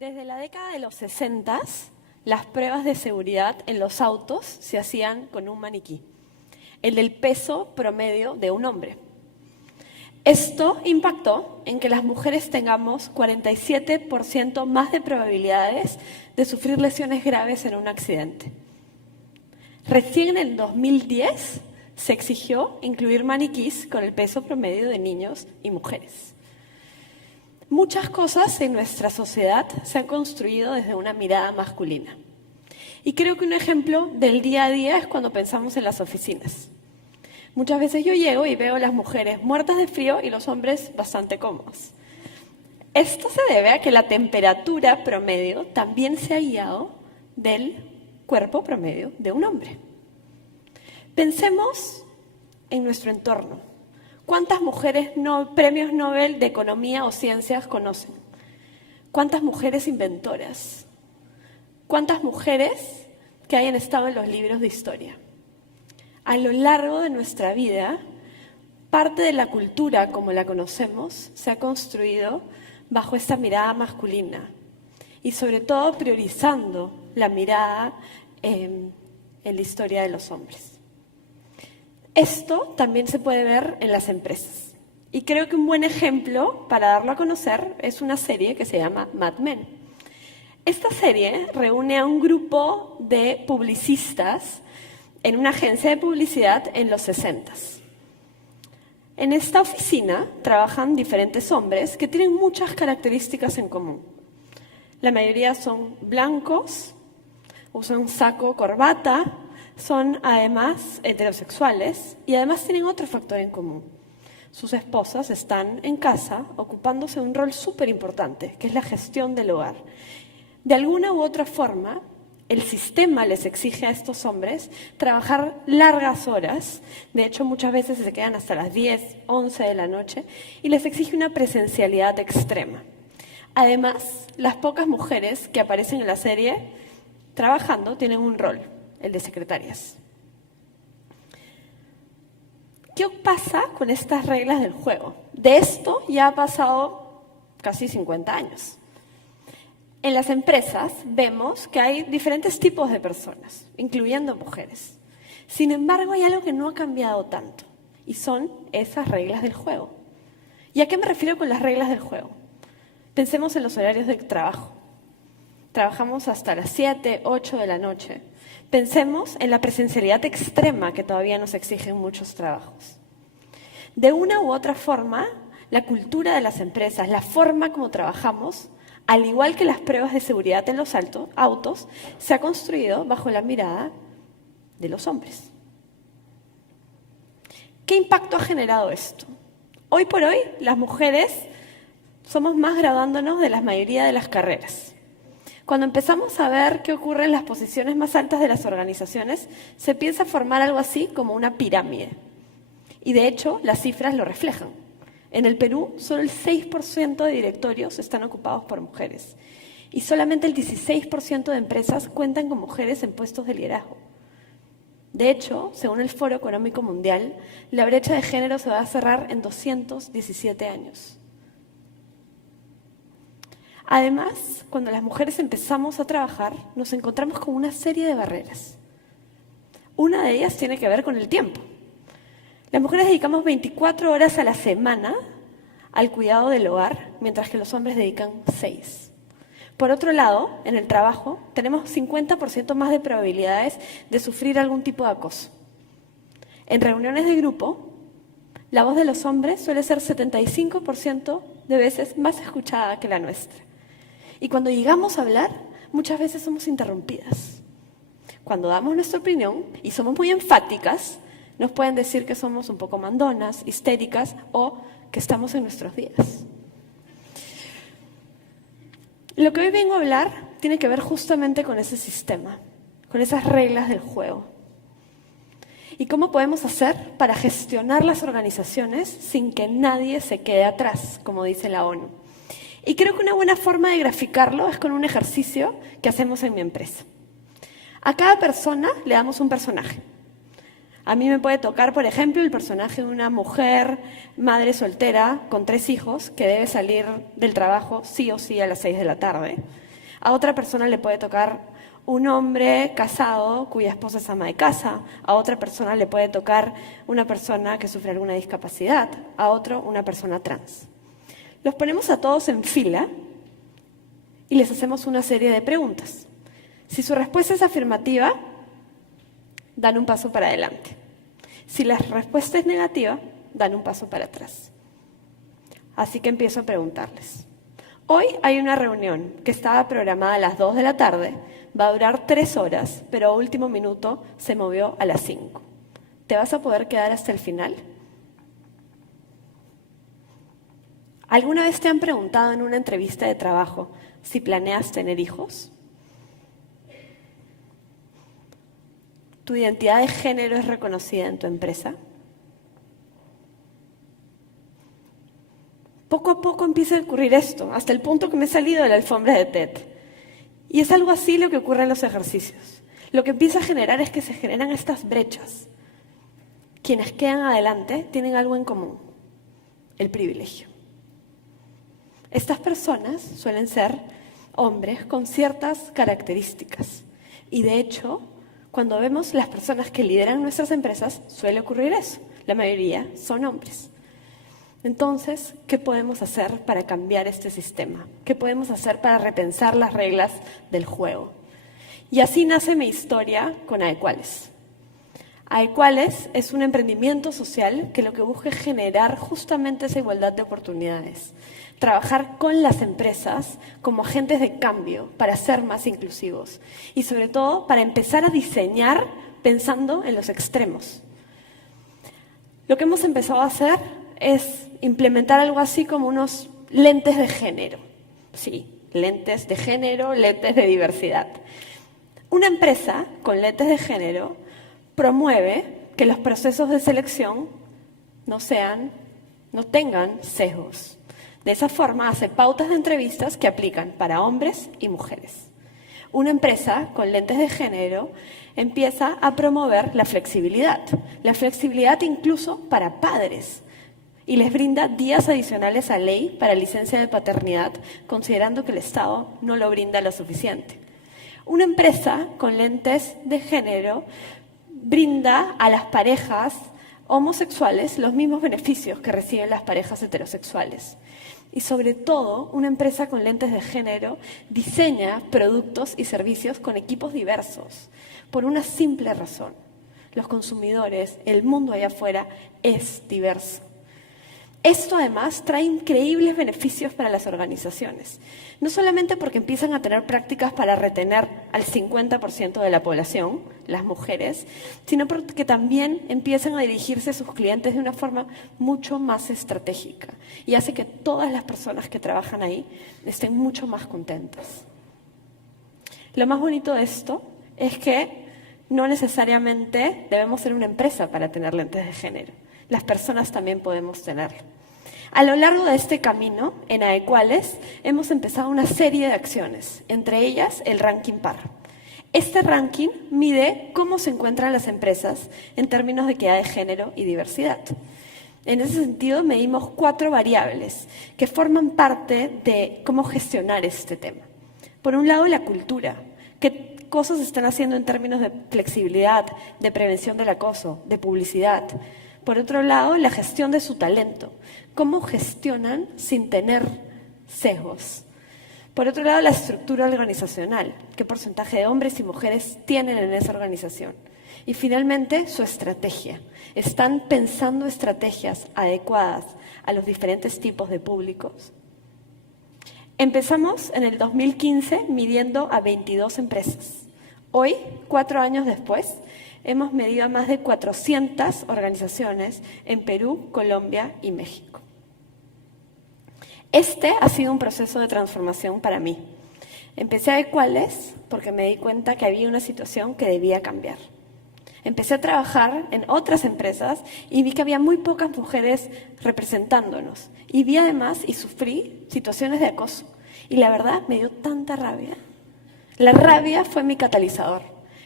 Desde la década de los 60, las pruebas de seguridad en los autos se hacían con un maniquí, el del peso promedio de un hombre. Esto impactó en que las mujeres tengamos 47% más de probabilidades de sufrir lesiones graves en un accidente. Recién en el 2010 se exigió incluir maniquís con el peso promedio de niños y mujeres. Muchas cosas en nuestra sociedad se han construido desde una mirada masculina. Y creo que un ejemplo del día a día es cuando pensamos en las oficinas. Muchas veces yo llego y veo a las mujeres muertas de frío y los hombres bastante cómodos. Esto se debe a que la temperatura promedio también se ha guiado del cuerpo promedio de un hombre. Pensemos en nuestro entorno. ¿Cuántas mujeres premios Nobel de Economía o Ciencias conocen? ¿Cuántas mujeres inventoras? ¿Cuántas mujeres que hayan estado en los libros de historia? A lo largo de nuestra vida, parte de la cultura como la conocemos se ha construido bajo esta mirada masculina y sobre todo priorizando la mirada en la historia de los hombres. Esto también se puede ver en las empresas. Y creo que un buen ejemplo para darlo a conocer es una serie que se llama Mad Men. Esta serie reúne a un grupo de publicistas en una agencia de publicidad en los 60. En esta oficina trabajan diferentes hombres que tienen muchas características en común. La mayoría son blancos, usan saco, corbata, son además heterosexuales y además tienen otro factor en común. Sus esposas están en casa ocupándose de un rol súper importante, que es la gestión del hogar. De alguna u otra forma, el sistema les exige a estos hombres trabajar largas horas, de hecho muchas veces se quedan hasta las 10, 11 de la noche, y les exige una presencialidad extrema. Además, las pocas mujeres que aparecen en la serie trabajando tienen un rol, el de secretarias. ¿Qué pasa con estas reglas del juego? De esto ya ha pasado casi 50 años. En las empresas vemos que hay diferentes tipos de personas, incluyendo mujeres. Sin embargo, hay algo que no ha cambiado tanto, y son esas reglas del juego. ¿Y a qué me refiero con las reglas del juego? Pensemos en los horarios de trabajo. Trabajamos hasta las 7, 8 de la noche. Pensemos en la presencialidad extrema que todavía nos exigen muchos trabajos. De una u otra forma, la cultura de las empresas, la forma como trabajamos, al igual que las pruebas de seguridad en los autos, se ha construido bajo la mirada de los hombres. ¿Qué impacto ha generado esto? Hoy por hoy, las mujeres somos más graduándonos de la mayoría de las carreras. Cuando empezamos a ver qué ocurre en las posiciones más altas de las organizaciones, se piensa formar algo así como una pirámide. Y de hecho, las cifras lo reflejan. En el Perú, solo el 6% de directorios están ocupados por mujeres. Y solamente el 16% de empresas cuentan con mujeres en puestos de liderazgo. De hecho, según el Foro Económico Mundial, la brecha de género se va a cerrar en 217 años. Además, cuando las mujeres empezamos a trabajar, nos encontramos con una serie de barreras. Una de ellas tiene que ver con el tiempo. Las mujeres dedicamos 24 horas a la semana al cuidado del hogar, mientras que los hombres dedican 6. Por otro lado, en el trabajo, tenemos 50% más de probabilidades de sufrir algún tipo de acoso. En reuniones de grupo, la voz de los hombres suele ser 75% de veces más escuchada que la nuestra. Y cuando llegamos a hablar, muchas veces somos interrumpidas. Cuando damos nuestra opinión y somos muy enfáticas, nos pueden decir que somos un poco mandonas, histéricas o que estamos en nuestros días. Lo que hoy vengo a hablar tiene que ver justamente con ese sistema, con esas reglas del juego. ¿Y cómo podemos hacer para gestionar las organizaciones sin que nadie se quede atrás, como dice la ONU? Y creo que una buena forma de graficarlo es con un ejercicio que hacemos en mi empresa. A cada persona le damos un personaje. A mí me puede tocar, por ejemplo, el personaje de una mujer, madre soltera, con 3 hijos, que debe salir del trabajo sí o sí a las 6 de la tarde. A otra persona le puede tocar un hombre casado cuya esposa es ama de casa. A otra persona le puede tocar una persona que sufre alguna discapacidad. A otro, una persona trans. Los ponemos a todos en fila y les hacemos una serie de preguntas. Si su respuesta es afirmativa, dan un paso para adelante. Si la respuesta es negativa, dan un paso para atrás. Así que empiezo a preguntarles. Hoy hay una reunión que estaba programada a las 2 de la tarde, va a durar 3 horas, pero a último minuto se movió a las 5. ¿Te vas a poder quedar hasta el final? ¿Alguna vez te han preguntado en una entrevista de trabajo si planeas tener hijos? ¿Tu identidad de género es reconocida en tu empresa? Poco a poco empieza a ocurrir esto, hasta el punto que me he salido de la alfombra de TED. Y es algo así lo que ocurre en los ejercicios. Lo que empieza a generar es que se generan estas brechas. Quienes quedan adelante tienen algo en común, el privilegio. Estas personas suelen ser hombres con ciertas características. Y de hecho, cuando vemos las personas que lideran nuestras empresas, suele ocurrir eso. La mayoría son hombres. Entonces, ¿qué podemos hacer para cambiar este sistema? ¿Qué podemos hacer para repensar las reglas del juego? Y así nace mi historia con Adecuales. Adecuales es un emprendimiento social que lo que busca es generar justamente esa igualdad de oportunidades. Trabajar con las empresas como agentes de cambio para ser más inclusivos y sobre todo para empezar a diseñar pensando en los extremos. Lo que hemos empezado a hacer es implementar algo así como unos lentes de género. Sí, lentes de género, lentes de diversidad. Una empresa con lentes de género promueve que los procesos de selección no tengan sesgos. De esa forma hace pautas de entrevistas que aplican para hombres y mujeres. Una empresa con lentes de género empieza a promover la flexibilidad incluso para padres, y les brinda días adicionales a ley para licencia de paternidad, considerando que el Estado no lo brinda lo suficiente. Una empresa con lentes de género brinda a las parejas homosexuales los mismos beneficios que reciben las parejas heterosexuales. Y sobre todo, una empresa con lentes de género diseña productos y servicios con equipos diversos, por una simple razón. Los consumidores, el mundo allá afuera, es diverso. Esto además trae increíbles beneficios para las organizaciones, no solamente porque empiezan a tener prácticas para retener al 50% de la población, las mujeres, sino porque también empiezan a dirigirse a sus clientes de una forma mucho más estratégica y hace que todas las personas que trabajan ahí estén mucho más contentas. Lo más bonito de esto es que no necesariamente debemos ser una empresa para tener lentes de género. Las personas también podemos tenerlo. A lo largo de este camino, en Adecuales, hemos empezado una serie de acciones, entre ellas el ranking PAR. Este ranking mide cómo se encuentran las empresas en términos de equidad de género y diversidad. En ese sentido, medimos 4 variables que forman parte de cómo gestionar este tema. Por un lado, la cultura. ¿Qué cosas se están haciendo en términos de flexibilidad, de prevención del acoso, de publicidad? Por otro lado, la gestión de su talento. ¿Cómo gestionan sin tener sesgos? Por otro lado, la estructura organizacional. ¿Qué porcentaje de hombres y mujeres tienen en esa organización? Y finalmente, su estrategia. ¿Están pensando estrategias adecuadas a los diferentes tipos de públicos? Empezamos en el 2015 midiendo a 22 empresas. Hoy, 4 años después, hemos medido a más de 400 organizaciones en Perú, Colombia y México. Este ha sido un proceso de transformación para mí. Empecé a Adecuales porque me di cuenta que había una situación que debía cambiar. Empecé a trabajar en otras empresas y vi que había muy pocas mujeres representándonos. Y vi además y sufrí situaciones de acoso. Y la verdad me dio tanta rabia. La rabia fue mi catalizador.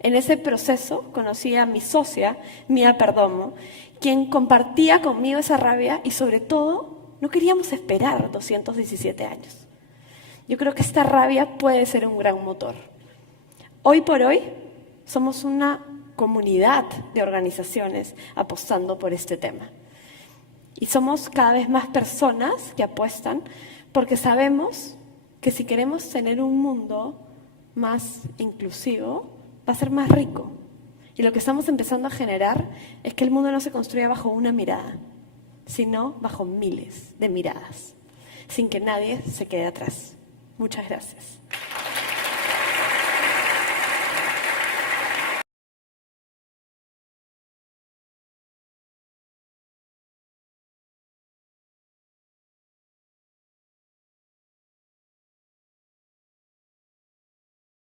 En ese proceso conocí a mi socia, Mía Perdomo, quien compartía conmigo esa rabia y sobre todo no queríamos esperar 217 años. Yo creo que esta rabia puede ser un gran motor. Hoy por hoy somos una comunidad de organizaciones apostando por este tema. Y somos cada vez más personas que apuestan porque sabemos que si queremos tener un mundo más inclusivo, va a ser más rico. Y lo que estamos empezando a generar es que el mundo no se construya bajo una mirada, sino bajo miles de miradas, sin que nadie se quede atrás. Muchas gracias.